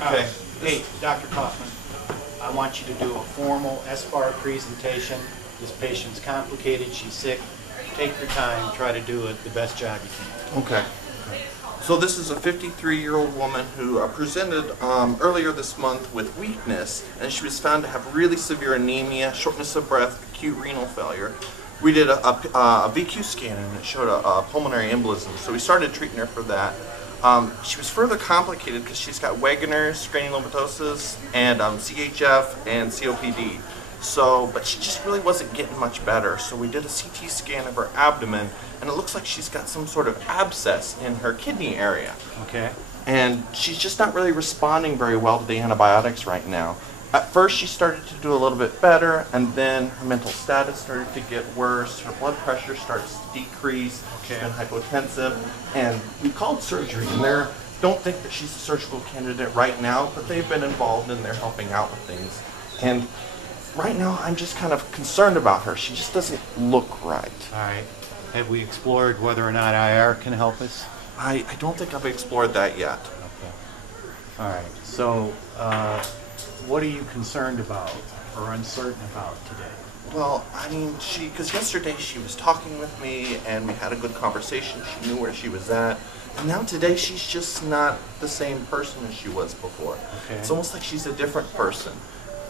Okay. Hey, Dr. Kaufman, I want you to do a formal SBAR presentation. This patient's complicated, she's sick. Take your time, try to do it the best job you can. Okay. So this is a 53-year-old woman who presented earlier this month with weakness, and she was found to have really severe anemia, shortness of breath, acute renal failure. We did a VQ scan and it showed a pulmonary embolism, so we started treating her for that. She was further complicated because she's got Wegener's, granulomatosis, and CHF and COPD. So, but she just really wasn't getting much better. So we did a CT scan of her abdomen, and it looks like she's got some sort of abscess in her kidney area. Okay. And she's just not really responding very well to the antibiotics right now. At first she started to do a little bit better, and then her mental status started to get worse, her blood pressure starts to decrease, she's been hypotensive, and we called surgery, and they don't think that she's a surgical candidate right now, but they've been involved and they're helping out with things. And right now I'm just kind of concerned about her. She just doesn't look right. All right. Have we explored whether or not IR can help us? I don't think I've explored that yet. Okay. All right. So, what are you concerned about or uncertain about today? Well, I mean, because yesterday she was talking with me and we had a good conversation. She knew where she was at. And now today she's just not the same person as she was before. Okay. It's almost like she's a different person.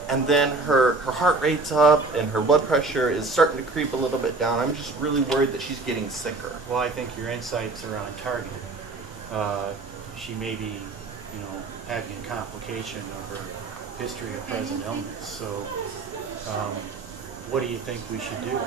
And then her heart rate's up and her blood pressure is starting to creep a little bit down. I'm just really worried that she's getting sicker. Well, I think your insights are on target. She may be, having a complication of her history of present illness. So, what do you think we should do?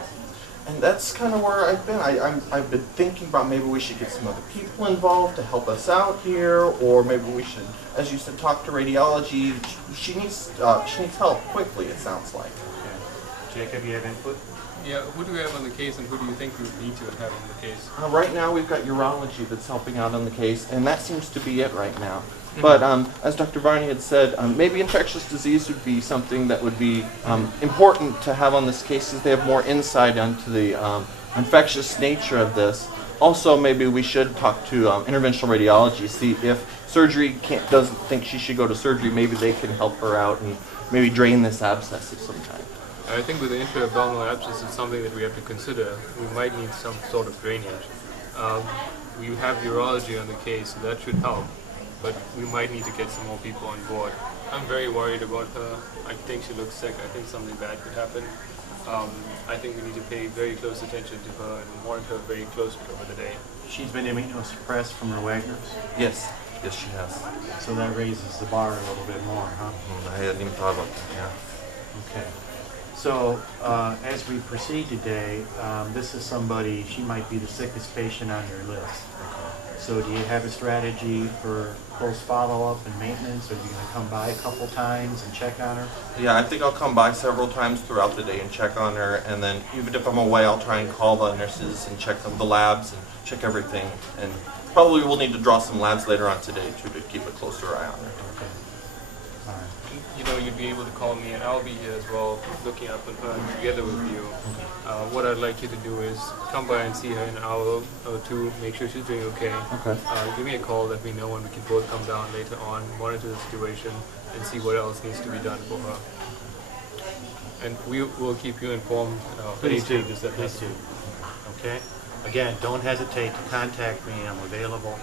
And that's kind of where I've been. I've been thinking about maybe we should get some other people involved to help us out here, or maybe we should, as you said, talk to radiology. She needs help quickly, it sounds like. Okay. Jacob, you have input? Yeah, who do we have on the case, and who do you think we would need to have on the case? Right now we've got urology that's helping out on the case, and that seems to be it right now. But as Dr. Varney had said, maybe infectious disease would be something that would be important to have on this case, as they have more insight into the infectious nature of this. Also, maybe we should talk to interventional radiology, see if surgery doesn't think she should go to surgery, maybe they can help her out and maybe drain this abscess of some kind. I think with the intra-abdominal abscess, it's something that we have to consider. We might need some sort of drainage. We have urology on the case, so that should help. But we might need to get some more people on board. I'm very worried about her. I think she looks sick. I think something bad could happen. I think we need to pay very close attention to her and monitor her very closely over the day. She's been immunosuppressed from her Wegener's? Yes, she has. So that raises the bar a little bit more, huh? I hadn't even thought about that, yeah. Okay. So, as we proceed today, this is somebody, she might be the sickest patient on your list. So do you have a strategy for close follow-up and maintenance? Are you going to come by a couple times and check on her? Yeah, I think I'll come by several times throughout the day and check on her, and then even if I'm away, I'll try and call the nurses and check the labs and check everything. And probably we'll need to draw some labs later on today too to keep a closer eye on her. Okay. All right. You'd be able to call me, and I'll be here as well, looking up and together with you. What I'd like you to do is come by and see her in an hour or two, make sure she's doing okay. Okay. Give me a call, let me know, and we can both come down later on, monitor the situation, and see what else needs to be done for her. And we will keep you informed of any changes that Please do. Okay? Again, don't hesitate to contact me. I'm available.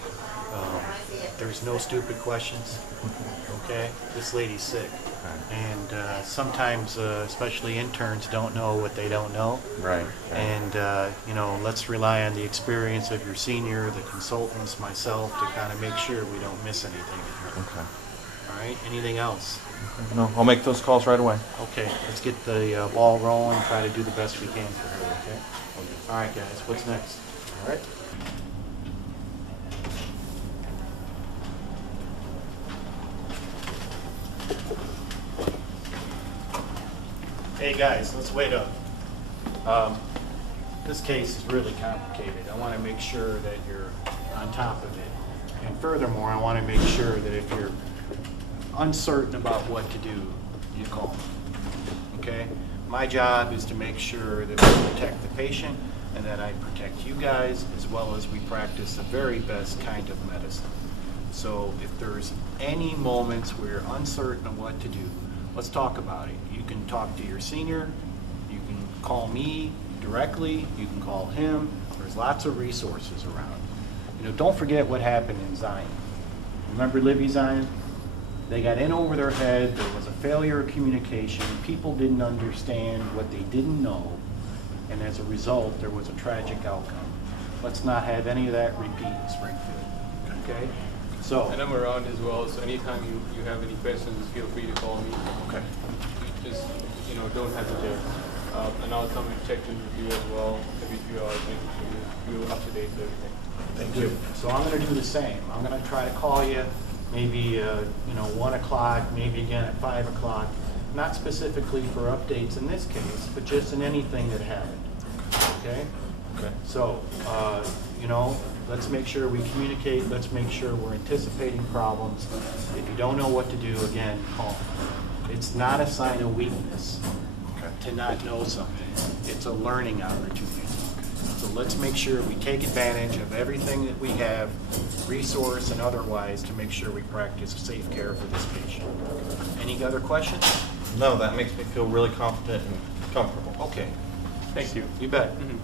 There's no stupid questions. Okay? This lady's sick. And sometimes, especially interns, don't know what they don't know. Right. And, let's rely on the experience of your senior, the consultants, myself, to kind of make sure we don't miss anything in here. Okay. All right? Anything else? No, I'll make those calls right away. Okay, let's get the ball rolling, try to do the best we can for her, okay? All right, guys, what's next? All right. Hey, guys, let's wait up. This case is really complicated. I want to make sure that you're on top of it. And furthermore, I want to make sure that if you're uncertain about what to do, you call me. Okay? My job is to make sure that we protect the patient and that I protect you guys, as well as we practice the very best kind of medicine. So if there's any moments where you're uncertain of what to do, let's talk about it. You can talk to your senior, you can call me directly, you can call him. There's lots of resources around. You know, don't forget what happened in Zion. Remember Libby Zion? They got in over their head, there was a failure of communication, people didn't understand what they didn't know, and as a result, there was a tragic outcome. Let's not have any of that repeat in Springfield, okay? So, And I'm around as well, so anytime you have any questions, feel free to call me. Okay. Just, you know, don't hesitate. And I'll come and check in with you as well every few hours, making sure you're up to date with everything. Thank you. so I'm gonna do the same. I'm gonna try to call you, maybe, you know, 1 o'clock, maybe again at 5 o'clock, not specifically for updates in this case, but just in anything that happened, okay? Okay. So, you know, let's make sure we communicate, let's make sure we're anticipating problems. If you don't know what to do, again, call. It's not a sign of weakness Okay. to not know something. It's a learning opportunity. So let's make sure we take advantage of everything that we have, resource and otherwise, to make sure we practice safe care for this patient. Any other questions? No, that makes me feel really confident and comfortable. Okay, Thank you. you bet. Mhm.